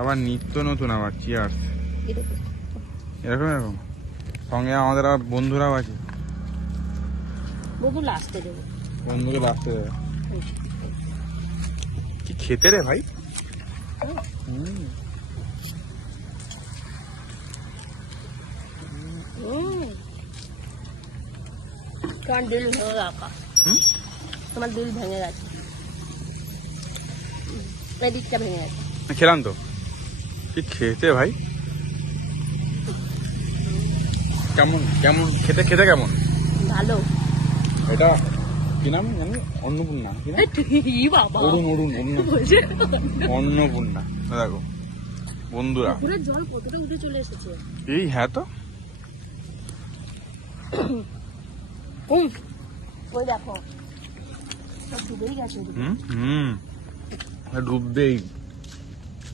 আবার নিত্য নতুন আবার চিয়ার্স এরকম এরকম সঙ্গে আমাদের আর বন্ধুরাও আছে। বন্ধুকে লাস্টে দেবে কি খেতে রে ভাই। তোমার দিল ভেঙে গেছে। তোমার দিল ভেঙে গেছে, দিকটা ভেঙে গেছে। খেলাম তো কি খেতে ভাই। কেমন কেমন খেতে খেতে কেমন? ভালো। এটা কি নাম জানি? অন্নপূর্ণা। অরুণ অরুণ অন্নপূর্ণা। দেখো বন্ধুরা জল কতটা উঠে চলে এসেছে। এই হ্যাঁ তো ওই দেখো ডুবেই গেছে। ডুববেই,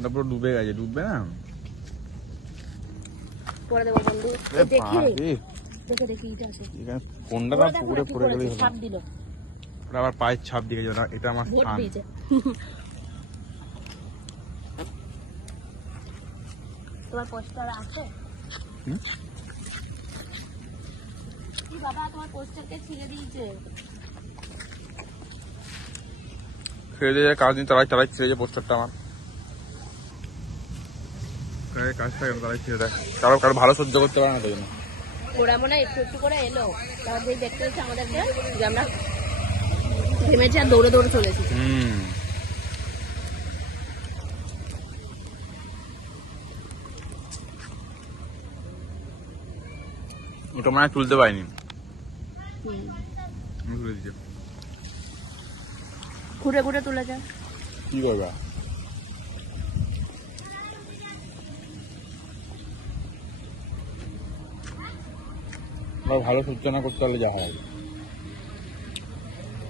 তারপর ডুবে গেছে। ডুববে না পরে দেবো বন্ধু। দেখে দেখি এটা আছে কোনটা না পুকুরে পড়ে গেলে ছাপ দিল। ওটা আবার পায়ের ছাপ দিয়ে গেছে। এটা আমার স্থান। তোমার পোস্টার আছে? কি বাবা তোমার পোস্টারকে ছিঁড়ে দিয়েছে। ছেড়ে দিয়ে কাজ দিন তারাই তারাই ছিঁড়ে যায় পোস্টারটা আমার। কাজ থাকে না তারাই ছিঁড়ে দেয়। কারো ভালো সহ্য করতে পারে না তাই জন্য। ওরা মনে হয় একটু একটু করে এলো, তারপর দেখতে হচ্ছে আমাদেরকে যে আমরা থেমেছি আর দৌড়ে দৌড়ে চলেছি। ওটা মানে তুলতে পারিনি, তুলে দিচ্ছে। ঘুরে ঘুরে তুলেছে। কি করবে? ভালো সূচনা করতে পারলে যা হয়।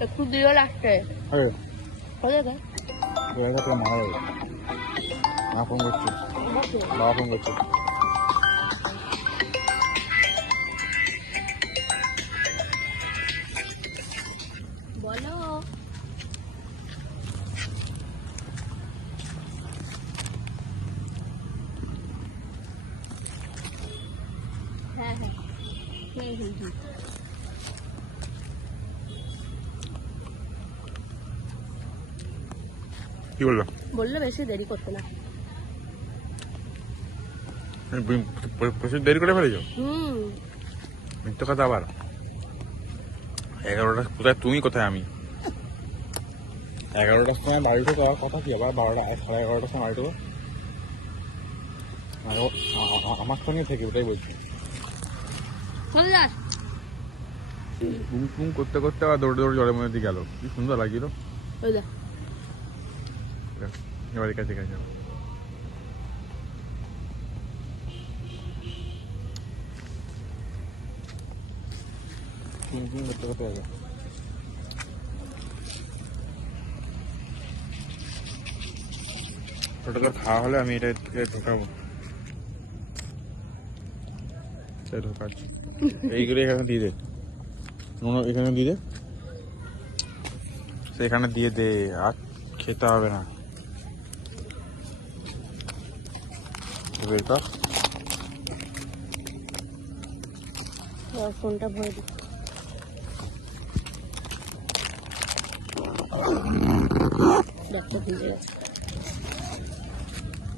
একটু দিও লাগছে। মা ফোন করছে, বাবা ফোন করছে। বলো হ্যাঁ হ্যাঁ কি বললো? বললো বেশি দেরি করতে না। প্রচুর দেরি করে ফেলেছো। মিথ্যে কথা আবার। 11টা কোথায় তুমি, কোথায় আমি? 11টার সময় বাড়ি থেকে যাওয়ার কথা কি আবার 12টা 11:30টার সময় বাড়ি থেকে আমার সঙ্গে থেকে ওটাই বলছি। ঘুম ঘুম করতে করতে আবার দৌড়ে দৌড়ে জলের মধ্যে গেল। কি সুন্দর লাগছিল। এবার কাছে কাছে করতে করতে গেল। ওটা তো খাওয়া হলে আমি এটা ঢোকাবো। ঢোকাচ্ছি এইগুলো এখানে দিয়ে দে, এখানে দিয়ে দে, সেখানে দিয়ে দে। আর খেতে হবে না। ফোনটা ভরে দিই।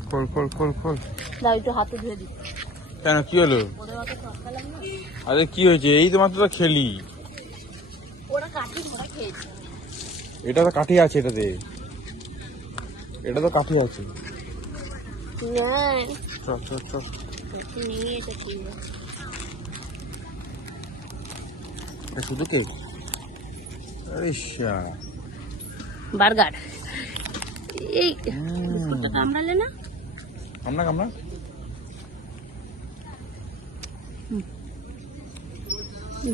খোল খোল খোল খোল। দাও একটু হাতে ধুয়ে দিই। কেন কি হলো? আরে কি হয়েছে? এই তো মাত্র খেলি। ওরা কাঠি ধরা খেয়েছে। এটা তো কাঠি আছে, এটাতে এটা তো কাঠি আছে। চল চল চল। শুধু কেক? বার্গার। এই বিস্কুটটা কামড়ালে না? কামড়া কামড়া।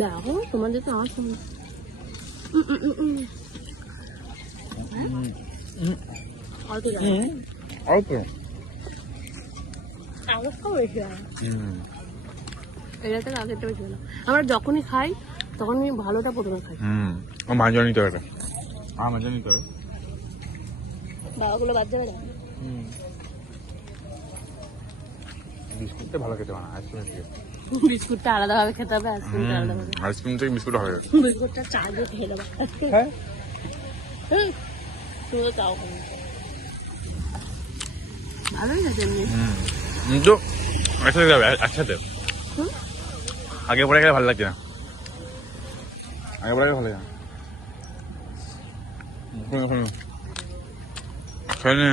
দেখো তোমাদের তো আমার সঙ্গে অল্প আমরা যখনই খাই তখনই ভালোটা প্রথমে খাই। মাঝে নিতে হবে, মাঝে নিতে হবে। বাবাগুলো বাদ যাবে না। বিস্কুটটা ভালো খেতে হয় না, আইসক্রিম থেকে। বিস্কুটটা আলাদাভাবে খেতে হবে, আইসক্রিমটা আলাদাভাবে। আইসক্রিম থেকে বিস্কুট ভালো লাগে। বিস্কুটটা চা দিয়ে খেয়ে দেবো। হ্যাঁ তুমিও চাও ভালোই লাগে এমনি। কিন্তু একসাথে যাবে, একসাথে। হুম? আগে পরে গেলে ভালো লাগছে না, আগে পরে গেলে ভালো লাগে না। খেয়ে নে।